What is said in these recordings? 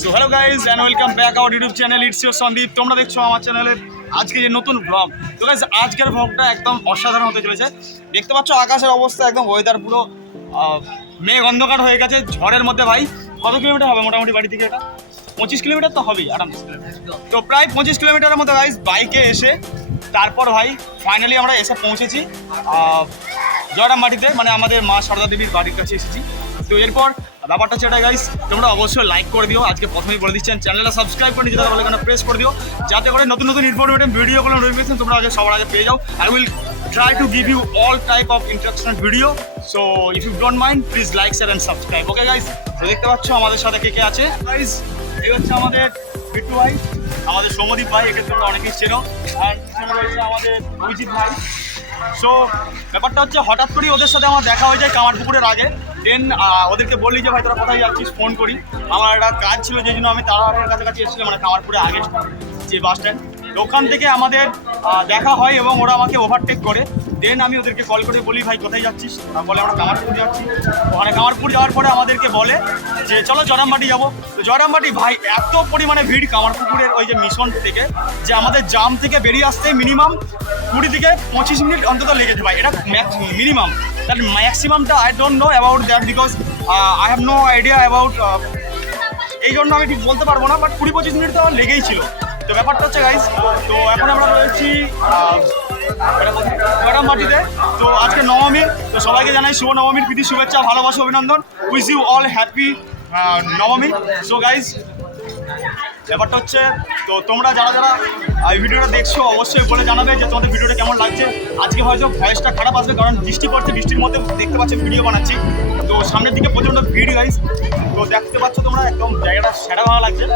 So hello guys and welcome back our YouTube channel it's your Sandeep. তোমরা দেখছো আমার চ্যানেলের আজকে যে নতুন ব্লগ। তো গাইজ আজকের ব্লগটা একদম অসাধারণ হতে চলেছে। দেখতে পাচ্ছ আকাশের অবস্থা, একদম ওয়েদার পুরো মেঘ অন্ধকার হয়ে গেছে ঝড়ের মধ্যে। ভাই কত কিলোমিটার হবে মোটামুটি বাড়ি থেকে? এটা 25 কিলোমিটার তো হবেই আরামসে। তো প্রায় 25 কিলোমিটারের মতো গাইজ বাইকে এসে তারপর ভাই ফাইনালি আমরা এসে পৌঁছেছি জয়রামবাটিতে, মানে আমাদের মা সারদা দেবীর বাড়ির কাছে এসেছি। তো এরপর ব্যাপারটা হচ্ছে এটা গাইস, তোমরা অবশ্যই লাইক করে দিও। আজকে প্রথমেই বলে দিচ্ছেন চ্যানেলটা সাবস্ক্রাইব করে নিতে বলে কেন প্রেস করে দিও, যাতে করে নতুন নতুন ইনফরমেটিভ ভিডিওগুলো নোটিফিকেশন তোমরা আগে সবার আগে পেয়ে যাও। I will try to give you all type of interaction video. So if you don't mind please like share and subscribe. Okay guys, তো দেখতে পাচ্ছ আমাদের সাথে কে কে আছে গাইস। এই হচ্ছে আমাদের বিট্টু ভাই, আমাদের সৌমদীপ ভাই, একে তোমরা অনেকেই চেনো। অ্যান্ড রয়েছে আমাদের অভিজিৎ ভাই। সো ব্যাপারটা হচ্ছে হঠাৎ করেই ওদের সাথে আমার দেখা হয়ে যায় কামারপুকুরের আগে। দেন ওদেরকে বললি যে ভাই তোরা কোথায় যাচ্ছিস, ফোন করি। আমার একটা কাজ ছিল যেই জন্য আমি তাড়াতাড়ির কাছাকাছি এসেছিলাম, মানে কামারপুরে আগে যে বাস স্ট্যান্ড, তো ওখান থেকে আমাদের দেখা হয় এবং ওরা আমাকে ওভারটেক করে। দেন আমি ওদেরকে কল করে বলি ভাই কোথায় যাচ্ছিস, বলে আমরা কামারপুর যাচ্ছি। ওখানে কামারপুর যাওয়ার পরে আমাদেরকে বলে যে চলো জয়রামবাটি যাবো। তো জয়রামবাটি ভাই এত পরিমাণে ভিড় কামারপুকুরের ওই যে মিশন থেকে, যে আমাদের জাম থেকে বেরিয়ে আসতে মিনিমাম 20 থেকে 25 মিনিট অন্তত লেগেছে ভাই। এটা মিনিমাম, দ্যাট ম্যাক্সিমামটা I don't know about that, because I have no idea about, এই জন্য আমি ঠিক বলতে পারবো না, বাট 20-25 মিনিট তো আমার লেগেই ছিল। তো ব্যাপারটা হচ্ছে গাইজ, তো এখন আমরা রয়েছি জয়রামবাটিতে। তো আজকে নবমী, তো সবাইকে জানাই শুভ নবমীর প্রীতি শুভেচ্ছা, ভালোবাসা, অভিনন্দন। উইশ ইউ অল হ্যাপি নবমী। সো গাইজ ব্যাপারটা হচ্ছে, তো তোমরা যারা যারা এই ভিডিওটা দেখছো অবশ্যই বলে জানাবে যে তোমাদের ভিডিওটা কেমন লাগছে। আজকে হয়তো ভয়েসটা খারাপ আসবে কারণ বৃষ্টি পড়ছে, বৃষ্টির মধ্যে দেখতে পাচ্ছ ভিডিও বানাচ্ছি। তো সামনের দিকে প্রচণ্ড ভিড় গাইজ, তো দেখতে পাচ্ছ তোমরা একদম জায়গাটা সেরা ভালো লাগছে।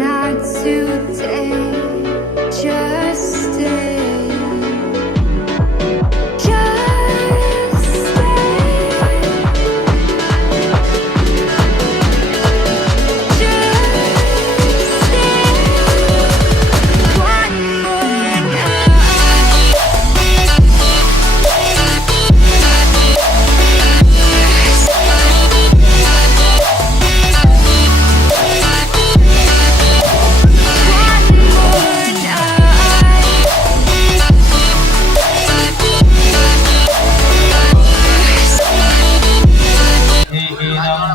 Not today, just stay. Just stay. Just stay. One more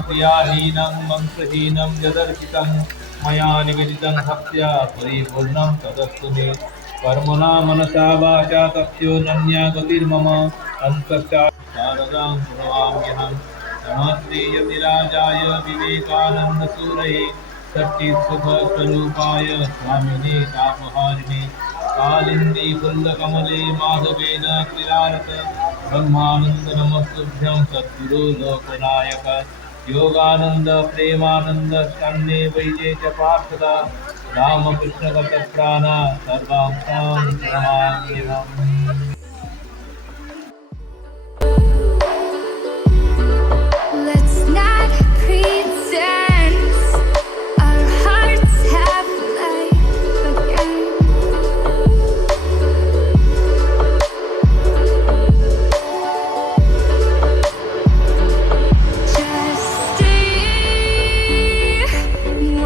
क्रियाहीनं मंत्रहीनं यदर्पितं मया निवेदितं भक्त्या परिपूर्णं तदस्तु मे। कर्मणा मनसा वाचा तस्योऽनन्या गतिर्मम अन्तश्चारदां प्रणमाम्यहं। नमः श्रीयतिराजाय विवेकानन्दसूरये सच्चित्सुखस्वरूपाय स्वामिने तापहारिणे कालिन्दी कुल्लकमले माधवेन क्रीडारत ब्रह्मानन्द नमस्तुभ्यं सद्गुरु लोकनायक योगानंद प्रेमानंद स्कन्ने वैजे च पार्थदा Ramakrishna गतप्राणा सर्वांसां प्रणमाम्यहम्। Let's not pretend our hearts have life again. Just stay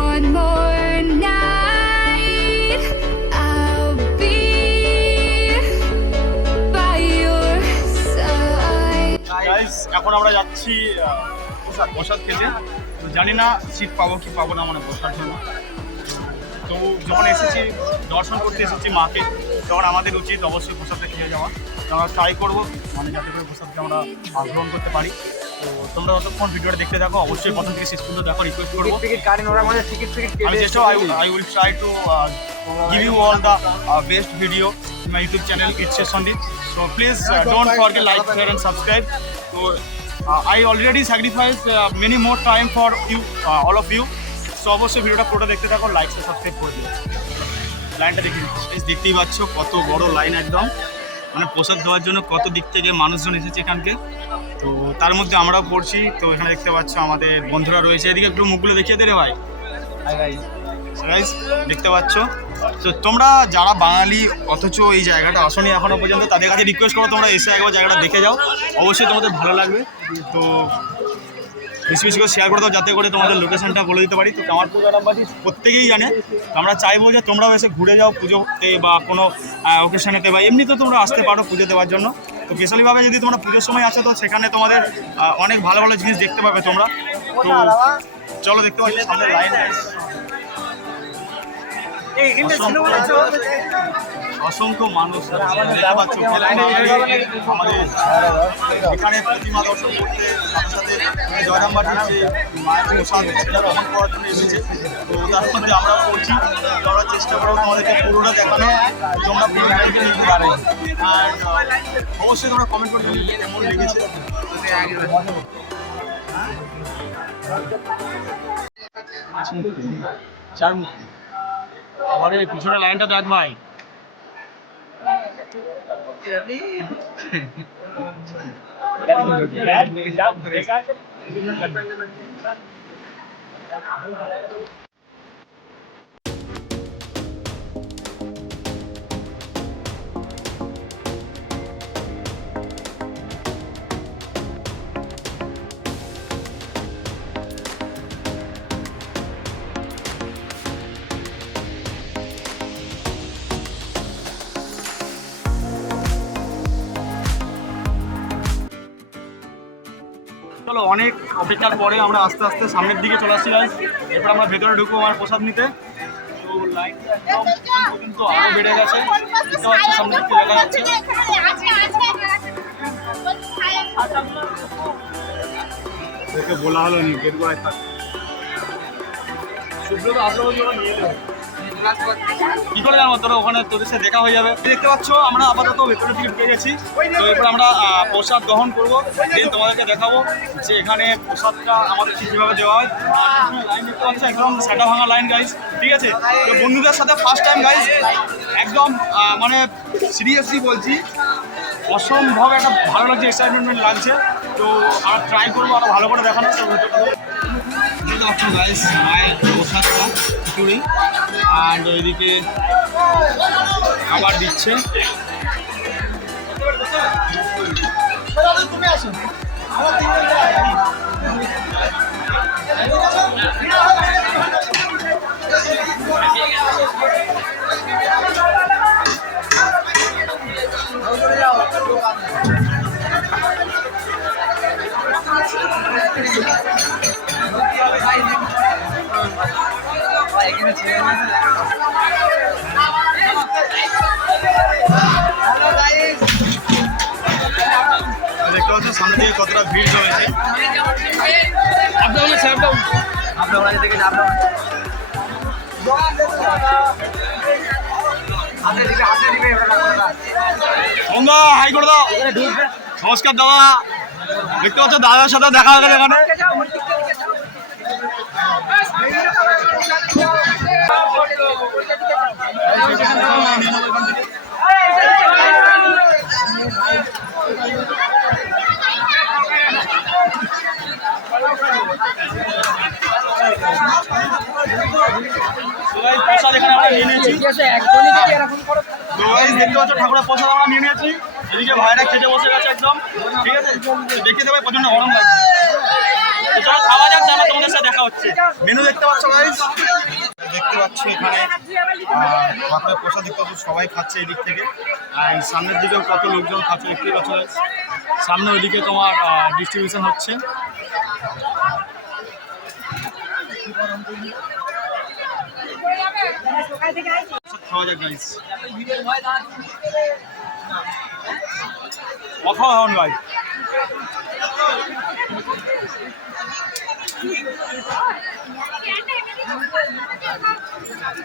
one more night. I'll be by your side. Guys এখন আমরা যাচ্ছি প্রসাদ খেতে। তো জানি না সিট পাবো কি পাবো না, মানে বসার জন্য। তো যখন এসেছি দর্শন করতে এসেছি মাকে, তখন আমাদের উচিত অবশ্যই প্রসাদটা খেয়ে যাওয়া। তো আমরা ট্রাই করবো, মানে যাতে করে প্রসাদকে আমরা গ্রহণ করতে পারি। তো তোমরা যতক্ষণ ভিডিওটা দেখতে থাকো অবশ্যই প্রথম থেকে শেষ পর্যন্ত দেখো, রিকোয়েস্ট করবো। আমি চেষ্টা I will try two give you all the best video in my YouTube channel It's Your Sandip. So please don't forget like, share and subscribe. So I already sacrificed many more time for you, all of you. So অবশ্যই ভিডিওটা পুরোটা দেখতে থাকো, like subscribe করে দিও। লাইনটা দেখি, দেখতেই পাচ্ছ কত বড় লাইন একদম। মানে প্রসাদ দেওয়ার জন্য কত দিক থেকে মানুষজন এসেছে এখানকে। তো তার মধ্যে আমরাও পড়ছি। তো এখানে দেখতে পাচ্ছ আমাদের বন্ধুরা রয়েছে, এদিকে একটু মুখগুলো দেখিয়ে দে রে ভাই। গাইস দেখতে পাচ্ছ, তো তোমরা যারা বাঙালি অথচ এই জায়গাটা আসনি এখনো পর্যন্ত, তাদের কাছে রিকোয়েস্ট করো তোমরা এসে একবার জায়গাটা দেখে যাও, অবশ্যই তোমাদের ভালো লাগবে। তো বেশি বেশি করে শেয়ার করে দাও যাতে করে তোমাদের লোকেশনটা বলে দিতে পারি। তো কামারপুর গ্রামবাসী প্রত্যেকেই জানে। তো আমরা চাইবো যে তোমরাও এসে ঘুরে যাও পুজোতে বা কোনো ওকেশনেতে, বা এমনিতেও তোমরা আসতে পারো পুজো দেওয়ার জন্য। তো স্পেশালিভাবে যদি তোমরা পুজোর সময় আসো তো সেখানে তোমাদের অনেক ভালো ভালো জিনিস দেখতে পাবে তোমরা। তো চলো দেখতে পাচ্ছি সামনে লাইন, অসংখ্য মানুষ দেখতে পাচ্ছ। আমাদের এখানে প্রতিমা দর্শন করতে সাথে সাথে জয়রামবাটির যে মায়ের প্রসাদ সেটা গ্রহণ করার জন্য এসেছে। তো তার মধ্যে আমরা করছি, আমরা চেষ্টা করবো তোমাদেরকে পুরোটা দেখানো, তোমরা পুরো লাইভে নিতে পারো। আর অবশ্যই তোমরা কমেন্ট করে কেমন লেগেছে। চার আমার এই পিছনে লাইনটা দেখ ভাই। চলো অনেক অপেক্ষার পরে আমরা আস্তে আস্তে সামনের দিকে চলে আসছি গাইস। এরপর আমরা ভেতরে ঢুকবো আমার প্রসাদ নিতে। তো লাইনটা একদম পিছন পর্যন্ত আরও বেড়ে গেছে, দেখতে পাচ্ছি সামনের দিকে দেখা যাচ্ছে। ওকে বলা হলো নি গেট গোড়ায় থাক, সুব্রত আসলে ওরা নিয়ে যাবে কি করে জানবো, তোরা ওখানে তোদের সাথে দেখা হয়ে যাবে। দেখতে পাচ্ছ আমরা আপাতত ভেতরের দিকে ঢুকে গেছি। তো এরপর আমরা প্রসাদ গ্রহণ করবো, দেন তোমাদেরকে দেখাবো যে এখানে প্রসাদটা আমাদের কীভাবে দেওয়া হয়। লাইন দেখতে পাচ্ছ একদম সেটা ভাঙা লাইন গাইস, ঠিক আছে। তো বন্ধুদের সাথে ফার্স্ট টাইম গাইস, একদম মানে সিরিয়াসলি বলছি, অসম্ভব একটা ভালো লাগছে, এক্সাইটমেন্ট লাগছে। তো আমরা ট্রাই করবো আরও ভালো করে দেখানো। গাইস মায়ের প্রসাদটা খিচুড়ি, আর ওইদিকে খাবার দিচ্ছে। দেখতে পাচ্ছেন সামনে থেকে কতটা ভিড় জমেছে। হাই করে দাও, নমস্কার দাদা। দেখতে পাচ্ছ দাদার সাথে দেখা হয়ে গেছে এখানে। প্রসাদ এখানে আমরা নিয়ে নিয়েছি। দেখতে পাচ্ছ ঠাকুরের প্রসাদ আমরা নিয়ে নিয়েছি। এদিকে ভাইরা খেতে বসে গেছে একদম, ঠিক আছে। দেখে দেবে প্রচন্ড গরম লাগছে। চলো খাওয়া যাক, তাহলে তোমাদের সাথে দেখা হচ্ছে। মেনু দেখতে পাচ্ছ গাইস, দেখতে পাচ্ছ এখানে ঠাকুরের প্রসাদ দেখতে পাচ্ছ সবাই খাচ্ছে এদিক থেকে। আর সামনের দিকেও কত লোকজন খাচ্ছে দেখতেই পাচ্ছ। সামনে ওইদিকে তোমার ডিস্ট্রিবিউশন হচ্ছে। খাওয়া যাক গাইস, অসাধারণ গাইস।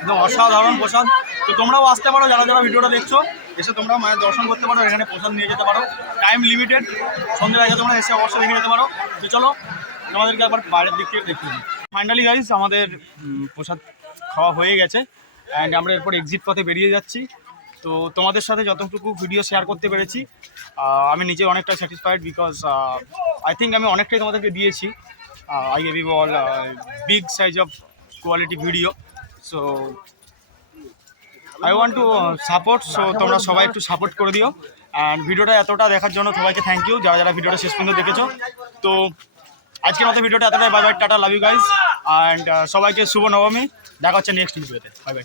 একদম অসাধারণ প্রসাদ। তো তোমরাও আসতে পারো, যারা যারা ভিডিওটা দেখছো, এসে তোমরা মায়ের দর্শন করতে পারো, এখানে প্রসাদ নিয়ে যেতে পারো। টাইম লিমিটেড, সন্ধ্যের আগে তোমরা এসে অবশ্যই দেখে যেতে পারো। তো চলো তোমাদেরকে একবার বাইরের দিক থেকে দেখতে দিই। ফাইনালি গাইস আমাদের প্রসাদ খাওয়া হয়ে গেছে, অ্যান্ড আমরা এরপর এক্সিট পথে বেরিয়ে যাচ্ছি। তো তোমাদের সাথে যতটুকু ভিডিও শেয়ার করতে পেরেছি আমি নিজে অনেকটা স্যাটিসফাইড, বিকজ আই থিঙ্ক আমি অনেকটাই তোমাদেরকে দিয়েছি। I gave you all big size of quality video. So I want to support, so তোমরা সবাই একটু সাপোর্ট করে দিও। অ্যান্ড ভিডিওটা এতটা দেখার জন্য সবাইকে থ্যাংক ইউ, যারা যারা ভিডিওটা শেষ পর্যন্ত দেখেছো। তো আজকের মতো ভিডিওটা এতটাই, bye bye, tata, love you guys. And সবাইকে শুভ নবমী, দেখা হচ্ছে নেক্সট ভিডিওতে, বাই বাই।